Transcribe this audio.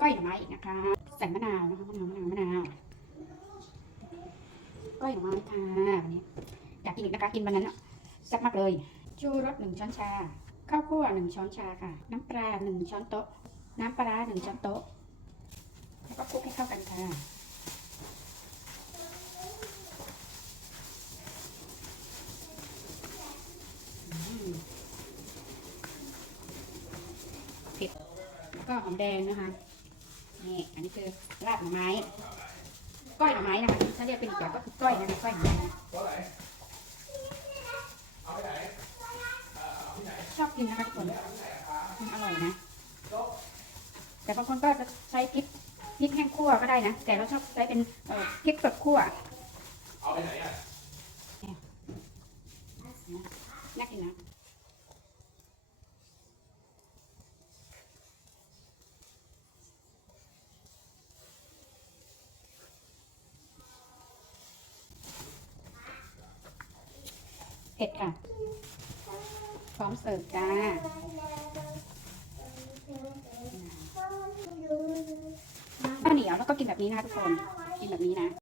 ก้อยหน่อไม้อีกนะคะใส่มะนาวนะคะมะนาวมะนาวมะนาวก้อยหน่อไม้ค่ะวันนี้อยากกินอีกนะคะกินวันนั้นอะแซ่บมากเลย ชูรสหนึ่งช้อนชา ข้าวคั่วหนึ่งช้อนชาค่ะ น้ำปลาหนึ่งช้อนโต๊ะ น้ำปลาหนึ่งช้อนโต๊ะแล้วก็คลุกให้เข้ากันค่ะเผ็ดแล้วก็หอมแดงนะคะ นี่อันนี้คือลาบหน่อไม้ ก้อยหน่อไม้นะคะถ้าเรียกเป็นอีกแบบก็คือก้อยนะคะก้อยหน่อไม้ชอบกินนะคะทุกคนมันอร่อยนะ แต่บางคนก็จะใช้พริกพริกแห้งคั่วก็ได้นะ แต่เราชอบใช้เป็นเอ่อพริกสดคั่วเอาไปไหนอะน่ากินนะ เผ็ดค่ะ พร้อมเสิร์ฟจ้าข้าวเหนียวแล้วก็กินแบบนี้นะคะทุกคน กินแบบนี้นะ